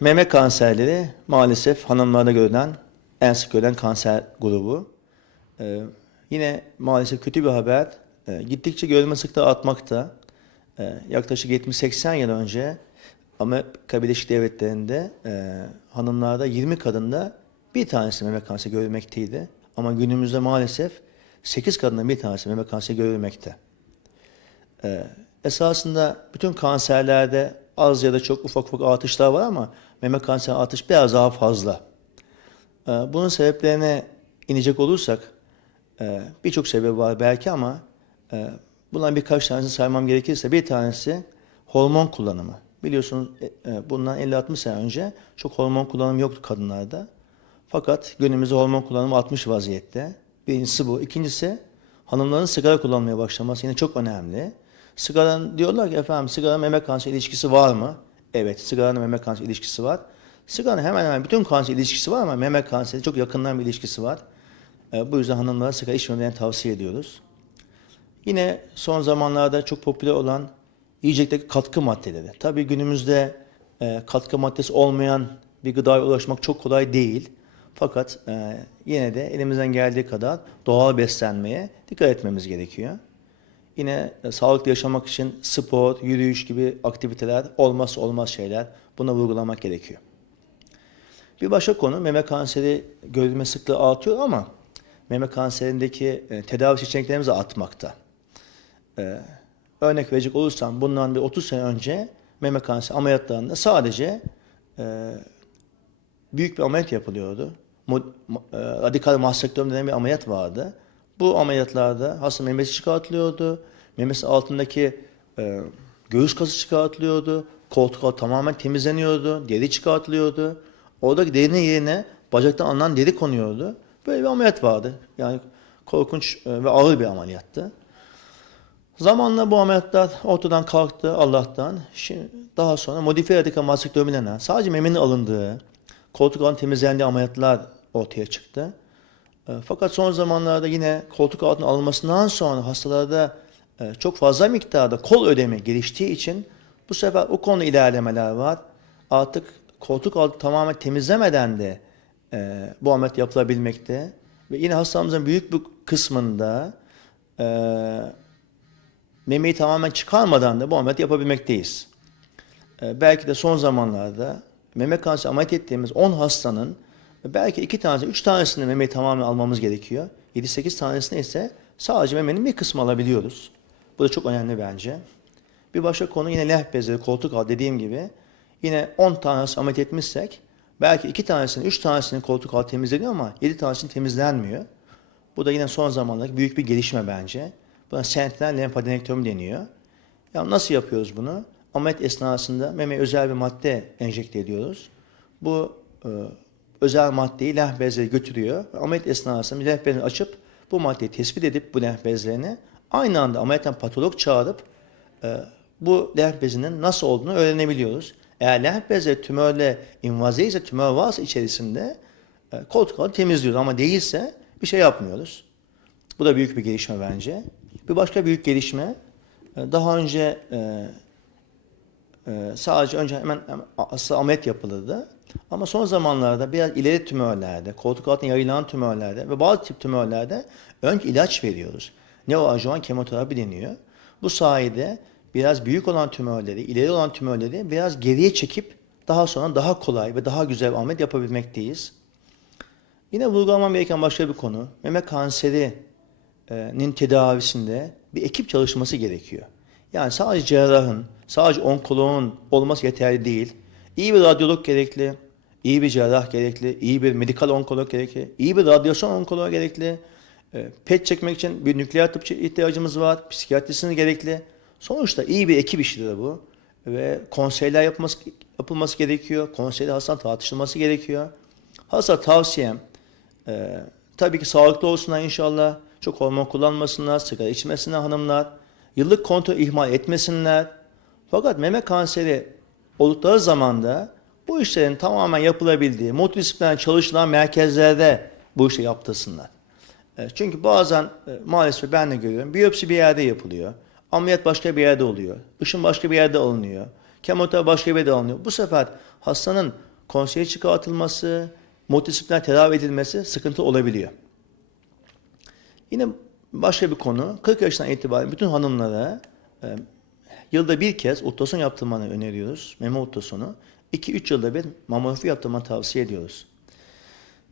Meme kanserleri maalesef hanımlarda görülen en sık görülen kanser grubu. Ee, yine maalesef kötü bir haber. Ee, gittikçe görülme sıklığı artmakta. Ee, yaklaşık 70-80 yıl önce Amerika Birleşik Devletleri'nde e, hanımlarda 20 kadında bir tanesi meme kanseri görülmekteydi. Ama günümüzde maalesef 8 kadından bir tanesi meme kanseri görülmekte. Ee, esasında bütün kanserlerde az ya da çok ufak ufak artışlar var ama meme kanseri artış biraz daha fazla. Ee, bunun sebeplerine inecek olursak e, birçok sebebi var belki ama e, bundan birkaç tanesini saymam gerekirse bir tanesi hormon kullanımı. Biliyorsunuz e, bundan 50-60 sene önce çok hormon kullanımı yoktu kadınlarda. Fakat günümüzde hormon kullanımı 60 vaziyette. Birincisi bu. İkincisi hanımların sigara kullanmaya başlaması yine çok önemli. Sigaranın diyorlar ki efendim sigara meme kanseri ilişkisi var mı? Evet sigaranın meme kanseri ilişkisi var. Sigaranın hemen hemen bütün kanser ilişkisi var ama meme kanseri çok yakından bir ilişkisi var. E, bu yüzden hanımlara sigara içmemelerini tavsiye ediyoruz. Yine son zamanlarda çok popüler olan yiyecekteki katkı maddeleri. Tabii günümüzde e, katkı maddesi olmayan bir gıdaya ulaşmak çok kolay değil. Fakat e, yine de elimizden geldiği kadar doğal beslenmeye dikkat etmemiz gerekiyor. Yine e, sağlıklı yaşamak için spor, yürüyüş gibi aktiviteler olmazsa olmaz şeyler. Buna vurgulamak gerekiyor. Bir başka konu meme kanseri görülme sıklığı artıyor ama meme kanserindeki e, tedavi seçeneklerimiz artmakta. E, örnek verecek olursam bundan bir 30 sene önce meme kanseri ameliyatlarında sadece e, büyük bir ameliyat yapılıyordu. Mo- mo- e, radikal mastrektomi denen bir ameliyat vardı. Bu ameliyatlarda hasta memesi çıkartılıyordu. Memesi altındaki e, göğüs kası çıkartılıyordu. Koltuk tamamen temizleniyordu. Deri çıkartılıyordu. Oradaki derinin yerine bacaktan alınan deri konuyordu. Böyle bir ameliyat vardı. Yani korkunç e, ve ağır bir ameliyattı. Zamanla bu ameliyatlar ortadan kalktı Allah'tan. Şimdi daha sonra modifiye radikal mastrektomi denen sadece memenin alındığı, koltuk altının temizlendiği ameliyatlar ortaya çıktı. E, Fakat son zamanlarda yine koltuk altının alınmasından sonra hastalarda çok fazla miktarda kol ödemi geliştiği için bu sefer o konu ilerlemeler var. Artık koltuk altı tamamen temizlemeden de e, bu ameliyat yapılabilmekte. Ve yine hastamızın büyük bir kısmında e, memeyi tamamen çıkarmadan da bu ameliyat yapabilmekteyiz. E, belki de son zamanlarda meme kanseri ameliyat ettiğimiz 10 hastanın belki 2 tanesi, 3 tanesini memeyi tamamen almamız gerekiyor. 7-8 tanesini ise sadece memenin bir kısmı alabiliyoruz. Bu da çok önemli bence. Bir başka konu yine leh bezleri, koltuk altı dediğim gibi. Yine 10 tanesi ameliyat etmişsek belki 2 tanesini, 3 tanesini koltuk altı temizleniyor ama 7 tanesi temizlenmiyor. Bu da yine son zamanlardaki büyük bir gelişme bence. Buna sentinel lenfadenektomi deniyor. Ya nasıl yapıyoruz bunu? Ameliyat esnasında memeye özel bir madde enjekte ediyoruz. Bu e, özel maddeyi lenf bezleri götürüyor. Ameliyat esnasında lenf bezlerini açıp bu maddeyi tespit edip bu lenf bezlerini aynı anda ameliyattan patolog çağırıp e, bu lenf bezinin nasıl olduğunu öğrenebiliyoruz. Eğer lenf bezleri tümörle invaze ise tümör varsa içerisinde e, koltuk altı temizliyoruz ama değilse bir şey yapmıyoruz. Bu da büyük bir gelişme bence. Bir başka büyük gelişme e, daha önce e, e, sadece önce hemen hemen aslında ameliyat yapılırdı. Ama son zamanlarda biraz ileri tümörlerde, koltuk altına yayılan tümörlerde ve bazı tip tümörlerde önce ilaç veriyoruz. Neoadjuvan kemoterapi deniyor. Bu sayede biraz büyük olan tümörleri, ileri olan tümörleri biraz geriye çekip daha sonra daha kolay ve daha güzel bir ameliyat yapabilmekteyiz. Yine vurgulamam gereken başka bir konu. Meme kanserinin tedavisinde bir ekip çalışması gerekiyor. Yani sadece cerrahın, sadece onkoloğun olması yeterli değil. İyi bir radyolog gerekli, iyi bir cerrah gerekli, iyi bir medikal onkolog gerekli, iyi bir radyasyon onkolog gerekli. E, PET çekmek için bir nükleer tıpçı ihtiyacımız var, psikiyatrisinin gerekli. Sonuçta iyi bir ekip işidir bu. Ve konseyler yapılması, yapılması gerekiyor. Konseyde hastanın tartışılması gerekiyor. Hasta tavsiyem e, tabii ki sağlıklı olsunlar inşallah. Çok hormon kullanmasınlar, sigara içmesinler hanımlar. Yıllık kontrol ihmal etmesinler. Fakat meme kanseri oldukları zamanda bu işlerin tamamen yapılabildiği, multidisipliner çalışılan merkezlerde bu işi yaptırsınlar. E, Çünkü bazen e, maalesef ben de görüyorum. Biyopsi bir yerde yapılıyor. Ameliyat başka bir yerde oluyor. Işın başka bir yerde alınıyor. Kemoterapi başka bir de alınıyor. Bu sefer hastanın konseye çıkartılması, multidisipliner tedavi edilmesi sıkıntı olabiliyor. Yine başka bir konu 40 yaşından itibaren bütün hanımlara e, yılda bir kez ultrason yaptırmanı öneriyoruz. Meme ultrasonu. 2-3 yılda bir mamografi yaptırmanı tavsiye ediyoruz.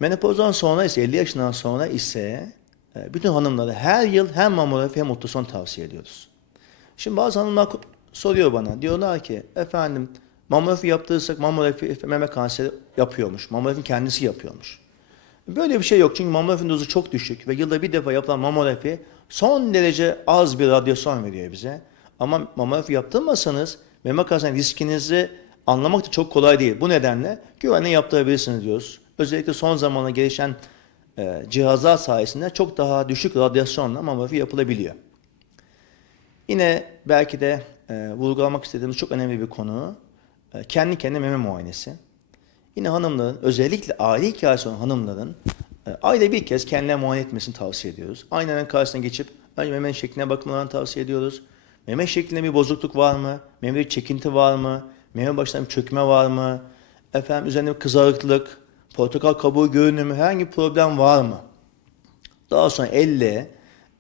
Menopozdan sonra ise 50 yaşından sonra ise e, bütün hanımlara her yıl hem mamografi hem ultrason tavsiye ediyoruz. Şimdi bazı hanımlar soruyor bana. Diyorlar ki efendim mamografi yaptırırsak mamografi meme kanseri yapıyormuş. Mamografi kendisi yapıyormuş. Böyle bir şey yok çünkü mamografinin dozu çok düşük ve yılda bir defa yapılan mamografi son derece az bir radyasyon veriyor bize. Ama mamografi yaptırmasanız meme kanseri riskinizi anlamak da çok kolay değil. Bu nedenle güvenle yaptırabilirsiniz diyoruz. Özellikle son zamanlarda gelişen e, cihazlar sayesinde çok daha düşük radyasyonla mamografi yapılabiliyor. Yine belki de e, vurgulamak istediğimiz çok önemli bir konu e, kendi kendine meme muayenesi. Yine hanımların özellikle aile hikayesi olan hanımların e, ayda bir kez kendine muayene etmesini tavsiye ediyoruz. Aynanın karşısına geçip önce memenin şekline bakmalarını tavsiye ediyoruz. Meme şeklinde bir bozukluk var mı? Memede çekinti var mı? Meme başında bir çökme var mı? Efendim üzerinde bir kızarıklık, portakal kabuğu görünümü mü? Herhangi bir problem var mı? Daha sonra elle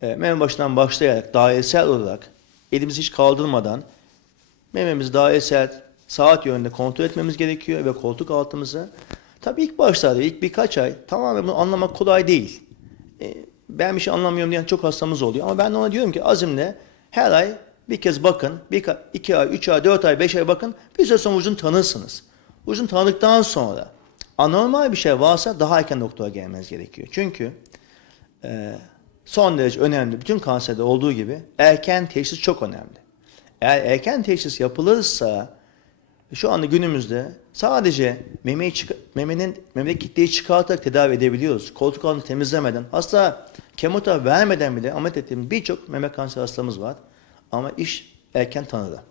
e, meme başından başlayarak dairesel olarak elimizi hiç kaldırmadan mememizi dairesel saat yönünde kontrol etmemiz gerekiyor ve koltuk altımızı. Tabii ilk başlarda ilk birkaç ay tamamen bunu anlamak kolay değil. E, ben bir şey anlamıyorum diyen çok hastamız oluyor ama ben ona diyorum ki azimle her ay bir kez bakın, bir, iki ay, üç ay, dört ay, beş ay bakın bir süre sonra vücudunu tanırsınız. Vücudunu tanıdıktan sonra anormal bir şey varsa daha erken doktora gelmeniz gerekiyor. Çünkü e, son derece önemli. Bütün kanserde olduğu gibi erken teşhis çok önemli. Eğer erken teşhis yapılırsa şu anda günümüzde sadece memeyi memenin memedeki kitleyi çıkartarak tedavi edebiliyoruz. Koltuk altını temizlemeden, hasta kemoterapi vermeden bile ameliyat ettiğimiz birçok meme kanseri hastamız var. Ama iş erken tanıda.